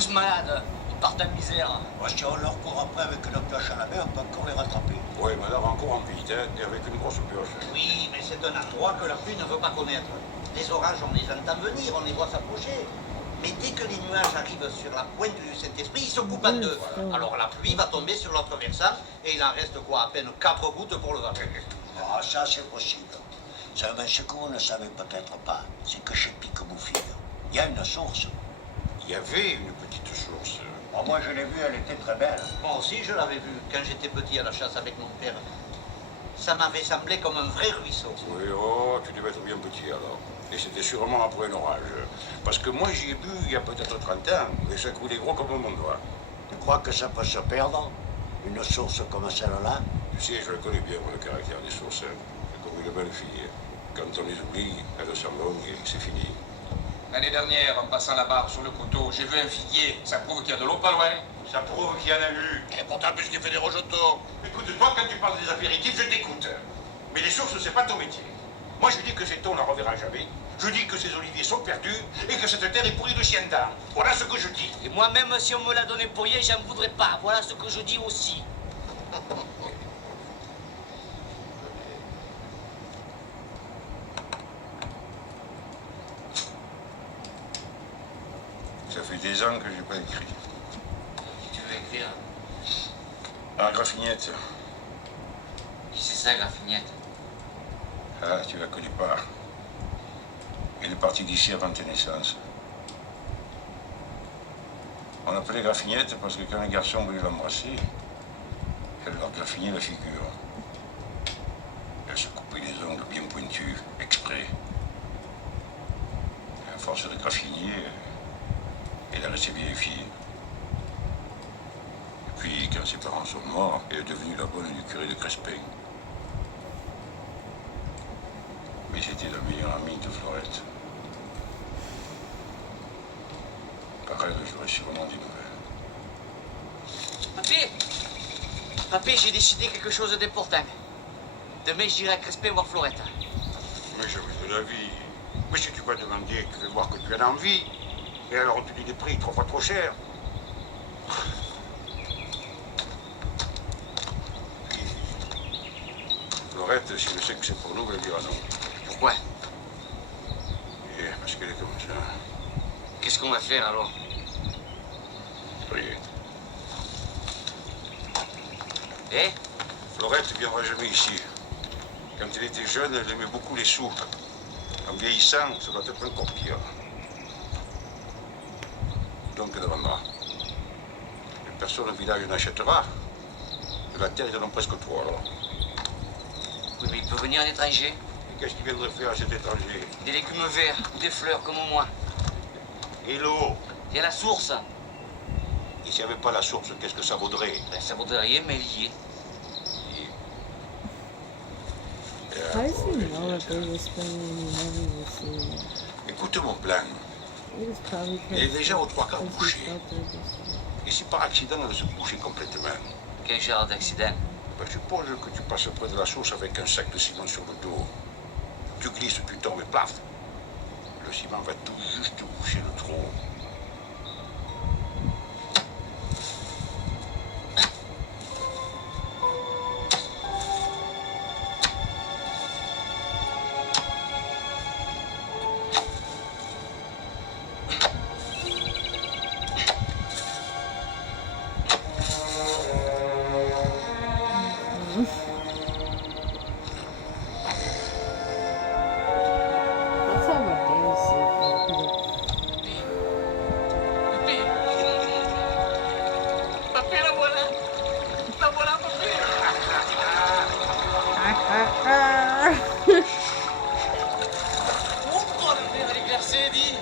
tous malades. Ils partent en misère. Moi, si on leur court après avec une pioche à la main, on peut encore les rattraper. Oui, mais alors encore en vite, hein, et avec une grosse pioche. Oui, mais c'est un endroit que la pluie ne veut pas connaître. Les orages, on les entend venir, on les voit s'approcher. Mais dès que les nuages arrivent sur la pointe du Saint-Esprit, ils se coupent en deux. Alors la pluie va tomber sur l'autre versant, et il en reste quoi, à peine 4 gouttes pour le vent. Ah, ça, c'est possible. Mais ce que vous ne savez peut-être pas, c'est que chez Pique-Moufille, il y a une source. Il y avait une petite source. Oh, moi, je l'ai vue, elle était très belle. Moi aussi, je l'avais vu quand j'étais petit à la chasse avec mon père. Ça m'avait semblé comme un vrai ruisseau. Oui, oh, tu devais être bien petit alors. Et c'était sûrement après un orage. Parce que moi, j'y ai bu il y a peut-être 30 ans, et ça coulait gros comme mon doigt. Tu crois que ça peut se perdre, une source comme celle-là? Tu sais, je le connais bien, moi, le caractère des sources. C'est comme une belle fille. Quand on les oublie, elles s'en vont et c'est fini. L'année dernière, en passant la barre sur le coteau, j'ai vu un figuier. Ça prouve qu'il y a de l'eau pas loin. Ça prouve qu'il y en a eu. Et pourtant, puisqu'il fait des rejetons. Écoute, toi, quand tu parles des apéritifs, je t'écoute. Mais les sources, c'est pas ton métier. Moi, je dis que ces tons, on ne reverra jamais. Je dis que ces oliviers sont perdus et que cette terre est pourrie de chien d'âme. Voilà ce que je dis. Et moi-même, si on me l'a donné pour rien, j'en voudrais pas. Voilà ce que je dis aussi. Ça fait des ans que j'ai pas écrit. Tu veux écrire? Ah, Graffignette. Qui c'est ça, Graffignette? Ah, tu la connais pas. Elle est partie d'ici avant tes naissances. On l'appelait Graffignette parce que quand un garçon voulait l'embrasser, elle leur graffinait la figure. Elle se coupait les ongles bien pointus, exprès. Et à force de graffiner, elle a resté vieille fille. Et puis, quand ses parents sont morts, elle est devenue la bonne du curé de Crespin. Mais c'était la meilleure amie de Florette. Par elle, j'aurais sûrement des nouvelles. Papy! Papy, j'ai décidé quelque chose d'important. Demain, j'irai à Crespin voir Florette. Mais je veux de la vie. Mais si tu vas demander que voir que tu as envie, et alors on te dit des prix 3 fois trop chers. Florette, si elle sait que c'est pour nous, elle dira non. Pourquoi? Et parce qu'elle est comme ça. Qu'est-ce qu'on va faire alors? Rien. Eh? Florette ne viendra jamais ici. Quand elle était jeune, elle aimait beaucoup les sous. En vieillissant, ça va être encore pire. Donc elle vendra. Et personne au village n'achètera. De la terre, ils en ont presque trop alors. Oui, mais il peut venir un étranger. Et qu'est-ce qu'il viendrait faire à cet étranger? Des légumes verts ou des fleurs comme moi. Et l'eau? Il y a la source. Et s'il n'y avait pas la source, qu'est-ce que ça vaudrait? Ben, ça vaudrait rien, mais il y est. Parece não, a coisa espanhola, você. Écoute mon plan. Eles falam que Elle est déjà aux 3 quarts couchée. todos. Et si par accident elle se couchait complètement, Quel genre d'accident? ben, suppose que tu passes près de la source avec un sac de ciment sur le dos. Tu glisses, tu tombes et plaf. Le ciment va tout juste te boucher le trou. Passa uma tensa. Papy! Papy, la voilà! La voilà, papy! Ouvre le verre à l'éclairci, dis!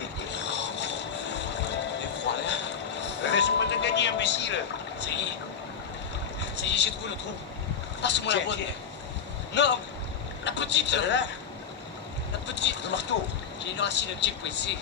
Et voilà! Laisse-moi te gagner, imbécile. Ça y est, j'ai trouvé le trou. Passe-moi la Tiens, bonne. tiens. Non, la petite. Celle-là, La petite. le marteau. J'ai une racine qui est coincée.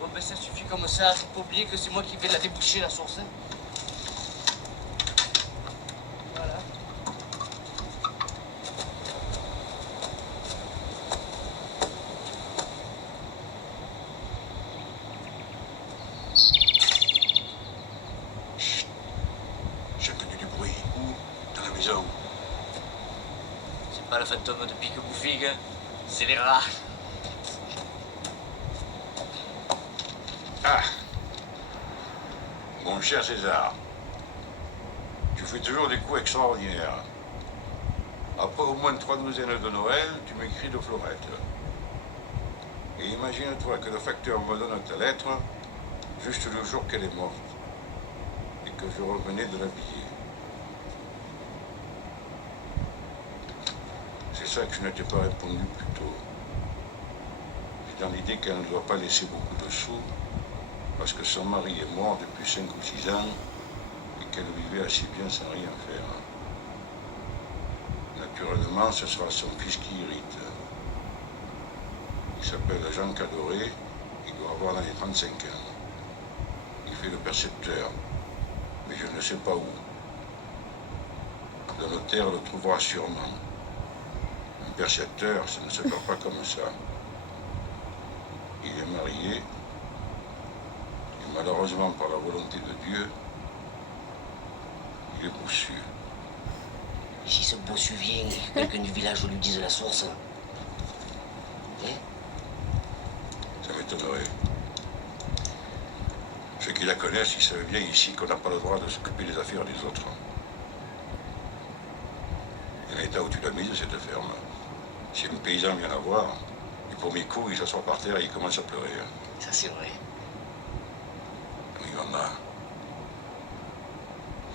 Bon, ben ça suffit comme ça. Faut pas oublier que c'est moi qui vais la déboucher, la source. Hein. fantômes de Pique-Bouffigue, c'est les rats. Ah. Mon cher César, tu fais toujours des coups extraordinaires. Après au moins 3 douzaines de Noël, tu m'écris de Florette. Et imagine-toi que le facteur me donne ta lettre juste le jour qu'elle est morte et que je revenais de l'habiller. C'est ça que je ne t'ai pas répondu plus tôt. C'est dans l'idée qu'elle ne doit pas laisser beaucoup de sous parce que son mari est mort depuis 5 ou 6 ans et qu'elle vivait assez bien sans rien faire. Naturellement, ce sera son fils qui irrite. Il s'appelle Jean Cadoré, il doit avoir dans les 35 ans. Il fait le percepteur, mais je ne sais pas où. Le notaire le trouvera sûrement. Un percepteur, ça ne se fait pas comme ça. Il est marié, et malheureusement, par la volonté de Dieu, il est bossu. Et si ce bossu vient et que quelqu'un du village lui dise la source? Hein? Ça m'étonnerait. Ceux qui la connaissent, ils savent bien ici qu'on n'a pas le droit de s'occuper des affaires des autres. Et l'état où tu l'as mise, cette ferme. Si un paysan vient la voir, du premier coup, il s'assoit par terre et il commence à pleurer. Ça, c'est vrai. Il y en a.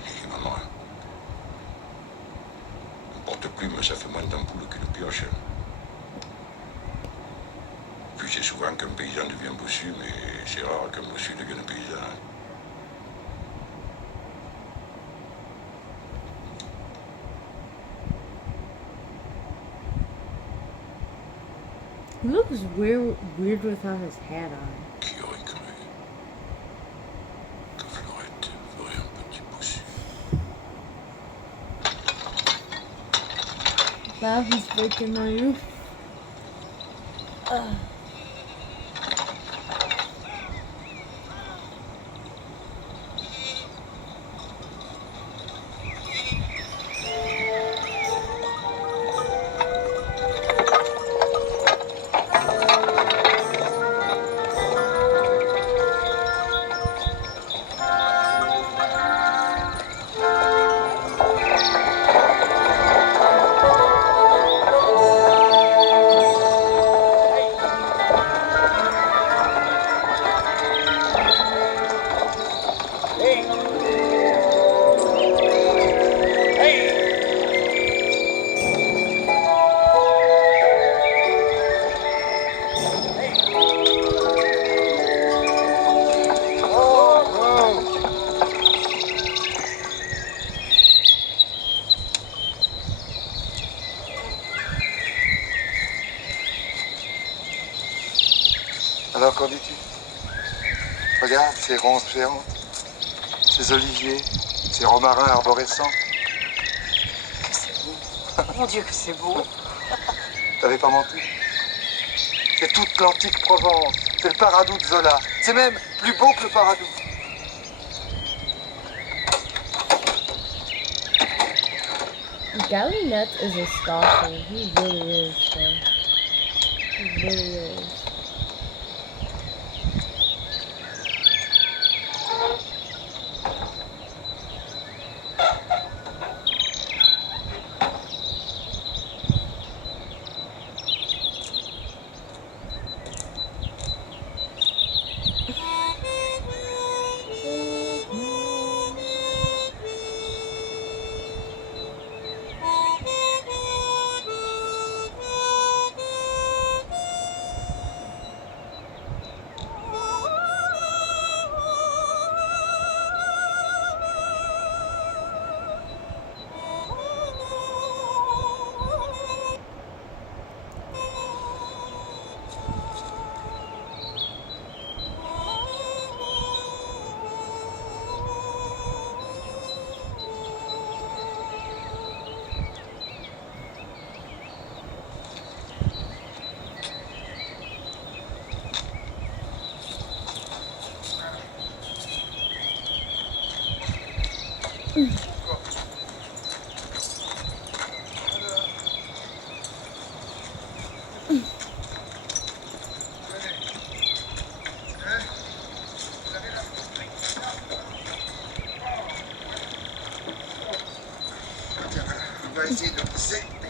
Il y en a. Un porte-plume, ça fait moins d'ampoule qu'une pioche. Puis c'est souvent qu'un paysan devient bossu, mais c'est rare qu'un bossu devienne paysan. He looks weird without his hat on. Qui aurait cru que Florette ferait un petit bossu? Wow, he's breaking on you. Alors, qu'en dis-tu? Regarde ces ronces géantes, ces oliviers, ces romarins arborescents. C'est beau. Mon Dieu, que c'est beau. T'avais pas menti. C'est toute l'antique Provence. C'est le Paradou de Zola. C'est même plus beau que le Paradou. Gallinet is a stalker. He really is, though. He really is. essayer de pousser.